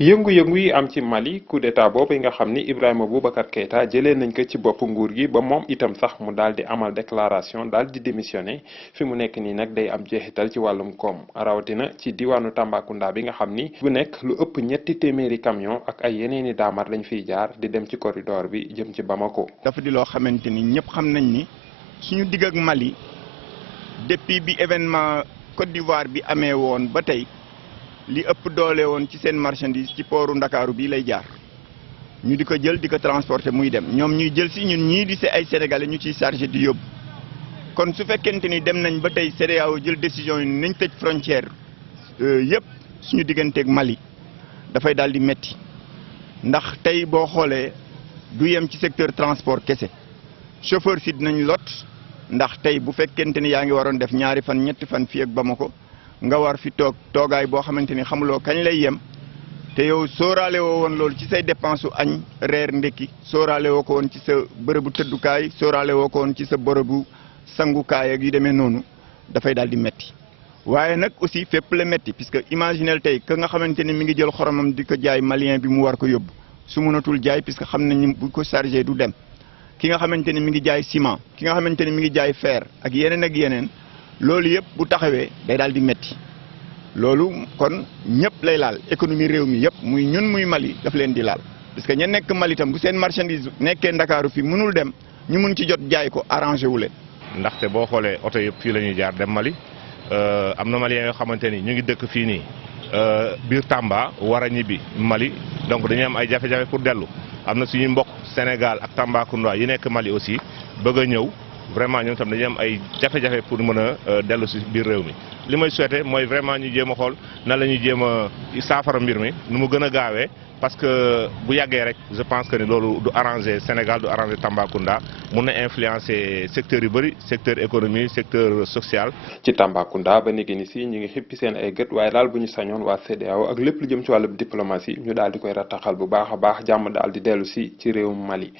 yëngu-yëngu yi am ci Mali coup d'état boobu nga xam ni Ibrahima Boubacar Keïta jëlee nañ ko ci boppu nguur gi ba moom itam sax mu daal di amal déclaration daal di démissionné fi mu nekk nii nag day am jeexital ci wàllum koom rawatina ci diwaanu Tambacounda bi nga xam ni bu nekk lu ëpp ñetti téeméeri camion ak ay yeneeni daamar dañ fiy jaar di dem ci corridor bi jëm ci Bamako. dafa di loo xamante ni ñëpp xam nañ ni suñu digg ak Mali depuis bi événement Côte d'Ivoire bi amee woon ba tey. li ëpp doole woon ci seen marchandise ci pooru Ndakaaru bii lay jaar ñu di ko jël di ko transporter muy dem ñoom ñuy jël si ñun ñii di ay sénégalais ñu ciy chargé di yóbbu kon su fekkente ni dem nañ ba tey CEDEAO jël décision yi nañ tëj frontière yëpp suñu digganteeg Mali dafay daal di metti ndax tey boo xoolee du yem ci secteur transport kese chauffeur si dinañ lot ndax tey bu fekkente ni yaa ngi waroon def ñaari fan ñetti fan fii ak Bamako nga war fi toogaay boo xamante ni xamuloo kañ lay yem te yow sóoraale woo woon loolu ci say dépense su añ reer ndekki sóoraale woo ko woon ci sa bërëbu tëddukaay sóoraale woo ko woon ci sa bërëbu sangukaay ak yu demee noonu dafay daal di metti waaye nag aussi fépp la metti puisque imaginel tey que nga xamante ni mi ngi jël xoromam di ko jaay malien bi mu war ko yóbbu su mënatul jaay puisque xam nañ ni bu ko chargé du dem ki nga xamante ni mi ngi jaay ciment ki nga xamante ni mi ngi jaay fer ak yeneen loolu yëpp bu taxawee day daal di metti loolu kon ñëpp lay laal économie réew mi yëpp muy ñun muy Mali daf leen di laal parce que ña nekk Mali tam bu seen marchandise nekkee Ndakaaru fi mënul dem ñu mun ci jot jaay ko arrangé wu leen. ndaxte boo xoolee oto yëpp fii la ñuy jaar dem Mali am na Maliens yoo xamante ni ñu ngi dëkk fii nii biir Tamba war a ñibbi Mali donc dañuy am ay jafe-jafe pour dellu am na suñuy mbokk Sénégal ak Tambacounda yi nekk Mali aussi bëgg a ñëw. vraiment ñoom tam dañuy am ay jafe-jafe pour mën a dellu si biir réew mi li may souhaité mooy vraiment ñu jéem a xool nan la ñuy jéem a saafara mbir mi nu mu gën a gaawee parce que bu yàggee rek je pense que ni loolu du arranger Sénégal du arranger Tambacounda mun na influencer secteur yu bëri secteur économie secteur social. ci Tambacounda ba léegi ni si ñu ngi xippi seen ay gët waaye daal bu ñu sañoon waa CEDEAO ak lépp lu jëm ci wàllum diplomatie ñu daal di koy rattaxal bu baax a baax jàmm daal di dellu si ci réewum Mali.